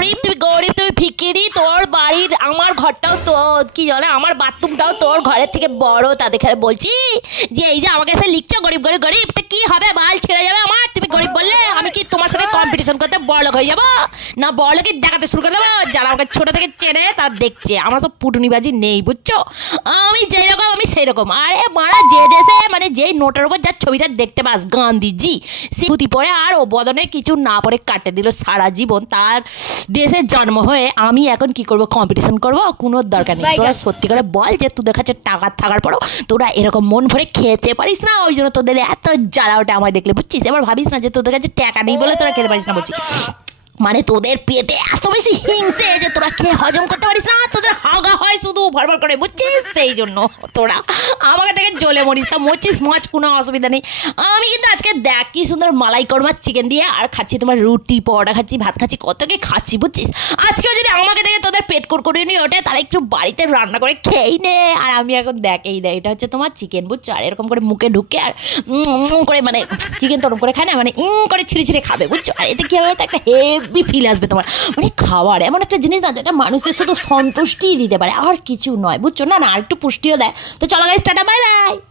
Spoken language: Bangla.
গরিব, তুমি ভিখিরি। তোর বাড়ির আমার ঘরটাও তো কি জানে, আমার বাথরুমটাও তোর ঘরের থেকে বড়। তা দেখে বলছি যে এই যে আমাকে এসে লিখছো গরিব গরিব গরিব, তো কি হবে? বাল ছেড়ে যাবে আমার তুমি গরিব বললে? আমি কি তোমার সাথে কম্পিটিশন করতে বড়লোক হয়ে যাবো? না বড়লোকে দেখাতে শুরু করে দেবো? যারা আমাকে ছোট থেকে চেনে তারা দেখছে, আমার তো পুটুনিবাজি নেই বুঝছো। আমি যেই রকম আমি সেই রকম। আরে মারা যে দেশে মানে যেই নোটের উপর যার ছবিটা দেখতে পাস গান্ধীজি, সে পুঁতি পরে আর ও বদনে কিছু না পরে কাটে দিল সারা জীবন। তার দেশের জন্ম হয়ে আমি এখন কি করব? কম্পিটিশন করবো? কোনো দরকার নেই। তোরা সত্যি করে বল যে তোদের কাছে টাকা থাকার পরও তোরা এরকম মন ভরে খেতে পারিস না, ওই জন্য তোদের এত জ্বালা ওটা আমায় দেখলে বুঝছিস। এবার ভাবিস না যে তোদের কাছে টাকা নেই বলে তোরা খেতে পারিস না বলছি। মানে তোদের পেটে এত বেশি হিংসে যে তোরা খেয়ে হজম করতে পারিস না, তোদের হাগা হয় শুধু ভরভর করে বুঝছিস। সেই জন্য তোরা আমাকে থেকে জ্বলে মরিস না, মরছিস মজ, কোনো অসুবিধা নেই। আমি কিন্তু আজকে দেখ কি সুন্দর মালাই কোরমা চিকেন দিয়ে আর খাচ্ছি, তোমার রুটি পরোটা খাচ্ছি, ভাত খাচ্ছি, কত কি খাচ্ছি বুঝছিস। আজকেও যদি আমাকে দেখে তোদের পেট কুড়কুড়ি নিয়ে ওঠে তাহলে একটু বাড়িতে রান্না করে খেয়েই নে। আর আমি এখন দেখ এই দেখ, এটা হচ্ছে তোমার চিকেন বুঝছো। আর এরকম করে মুখে ঢুকে আর করে মানে চিকেন তরম করে খায় না, মানে করে ছিঁড়ে ছিঁড়ে খাবে বুঝছো। আর এতে কি হবে? একটা হেভি ফিল আসবে তোমার। মানে খাবার এমন একটা জিনিস না যেটা মানুষকে শুধু সন্তুষ্টিই দিতে পারে, আর কিছু নয় বুঝছো। না আর একটু পুষ্টিও দেয়। তো চলো গাইস, টাটা, বাই বাই।